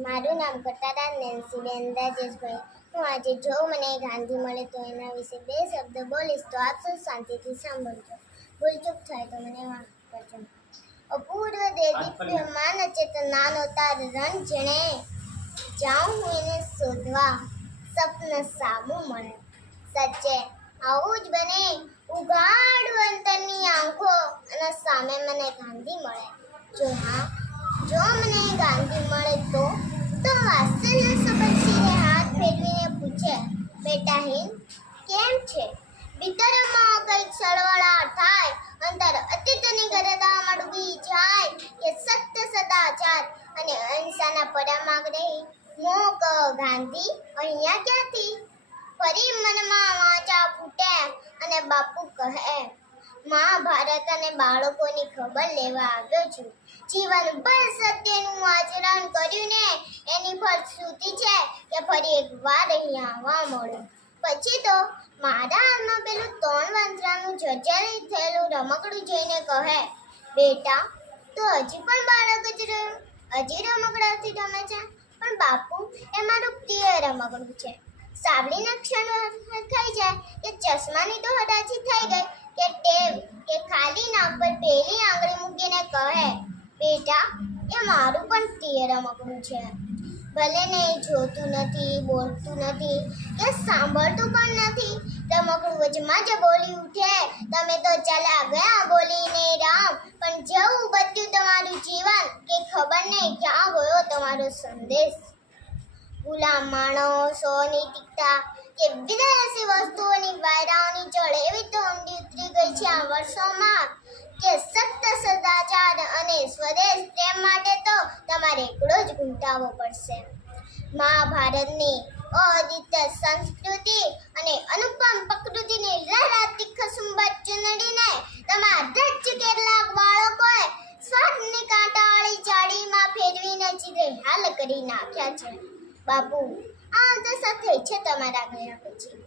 મારું નામ કટારા નેન્સીબેન રાજેશભાઈ. હું આજે જો મને ગાંધી મળે તો એના વિશે બે શબ્દ બોલીશ, તો આપ સૌ શાંતિથી સાંભળજો. ભૂલચૂક થાય તો મને માફ કરજો. અપૂર્વ દેદીપ્ય માન ચેતનાનો તાર રણ જેણે, જાઉં હું એને શોધવા સપન સામું મળે. સચ્ચે આવું જ બને, ઉઘાડું અંતરની આંખો અને સામે મને ગાંધી મળે. જો મને ગાંધી મળે તો વાત્સલ્ય સબરસીને હાથ ફેરવીને પૂછે, બેટા હિંદ કેમ છે? ભીતરમાં કંઈક સળવળા થાય, અંતર અતીતની ગરદામાં ડૂબી જાય, કે સત્ય સદાચાર અને અહિંસાના પરામાગ રહી મોક ગાંધી અહીંયા ક્યાંથી? ફરી મનમાં વાંચા ફૂટે અને બાપુ કહે, મહાભારત અને બાળકોની ખબર લેવા આવ્યો છું. જીવનભર સત્યનું આચરણ કર્યું ને એની ફલશ્રુતિ છે કે ફરી એકવાર અહીંયા આવવા મળ્યું. પછી તો મારા હાથમાં પેલું 3 વાંદરાનું જર્જરિત થયેલું રમકડું જોઈને કહે, બેટા તો હજી પણ બાળક જ રહ્યું, હજી રમકડાથી રમે છે. પણ બાપુ એ મારું પ્રિય રમકડું છે. સાંભળીને ક્ષણ થઈ જાય કે ચશ્માની તો હરાજી થઈ ગઈ કે ટેવ કે ખાલી નાક પર પહેલી આંગળી મૂકીને કહે, બેટા એ મારું પણ પ્રિય રમકડું છે. ભલે ને એ જોતું નથી, બોલતું નથી કે સાંભળતું પણ નથી. રમકડું વચમાં જ બોલી ઉઠે, તમે તો ચાલ્યા ગયા બોલીને રામ, પણ જેવું બત્યું તમારું જીવન કે ખબર નહીં ક્યાં ગયો તમારો સંદેશ. ગુલામ માણસોની ટીકતા કે વિદેશી વસ્તુઓની વાયરાઓની જળ એવી તો ઊંડી ઉતરી ગઈ છે આ વર્ષોમાં કે સત્ય સદાચાર અને સ્વદેશ પ્રેમ માટે તો તમારે એકડો જ ઘૂંટાવો પડશે. મહાભારતની અદ્વિતીય સંસ્કૃતિ અને અનુપમ પ્રકૃતિની લહેરાતી ખસુંબર ચૂંદડીને તમારા જ કેટલાક બાળકોએ સ્વાદની કાંટાવાળી જાળીમાં ફેરવીને ચીરે હાલ કરી નાખ્યા છે. બાપુ આ દશા થઈ છે તમારા ગયા પછી.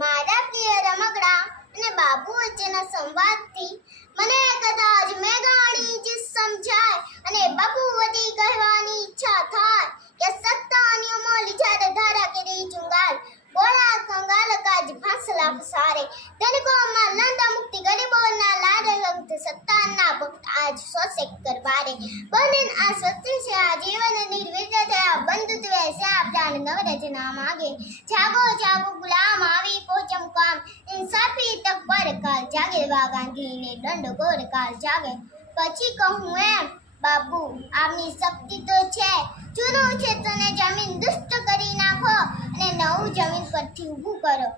મારા પ્રિય રમકડા અને બાપુ વચ્ચેના સંવાદથી મને કદાચ મેઘાણી જ સમજાય અને બાપુ વતી કહેવાની ઈચ્છા થાય કે સત્તા નિયમો લીધા ધારા કરી ચુંગાલ, બોળા કંગાલ કાજ ફાંસલા ફસારે, ધનિકોમાં લાંદા મુક્તિ ગરીબોના લાડ રંગ સત્તાના ભક્ત આજ શોષક કરવારે. બનન આ સત્ય છે આ જીવન નિર્વિધ થયા બંધુત્વે શ્યાપ જાણ નવરચના માગે. જાગો જાગો ગુલામ આવી પહોંચમ કામ, ઇન્સાફી તક પર કાલ જાગે વા ગાંધીને દંડ ગોર કાલ જાગે. પછી કહું એમ, બાપુ આપની શક્તિ તો છે, જૂનું ક્ષેત્રને જમીન દુષ્ટ કરી નાખો અને નવું જમીન પરથી ઊભું કરો.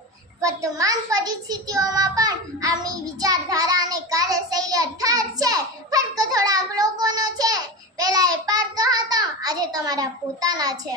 વર્તમાન પરિસ્થિતિઓમાં પણ આપની વિચારધારા અને કાર્યશૈલી અઠાર છે. ફરક થોડાક લોકોનો છે. પહેલા એ પાર્ક હતા, આજે તમારા પોતાના છે.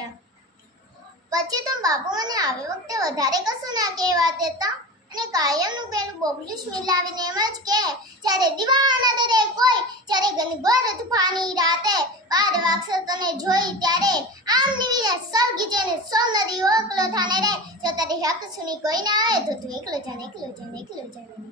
પછી તો બાપુ મને આવી વખતે વધારે કશું ના કહેવા દેતા અને કાયમનું પેલું બોબલું મિલાવીને એમ જ કે, જ્યારે દીવાના દરે કોઈ, જ્યારે ઘનઘોર તૂફાની રાતે બાર વાગશે તને જોઈ ત્યારે આમ નિવીને સળગી જઈને સૌ નદીઓ એકલો થાને રે. જો તારી હક સુની કોઈ ના આવે તો તું એકલો જાને એકલો જાને એકલો જાને.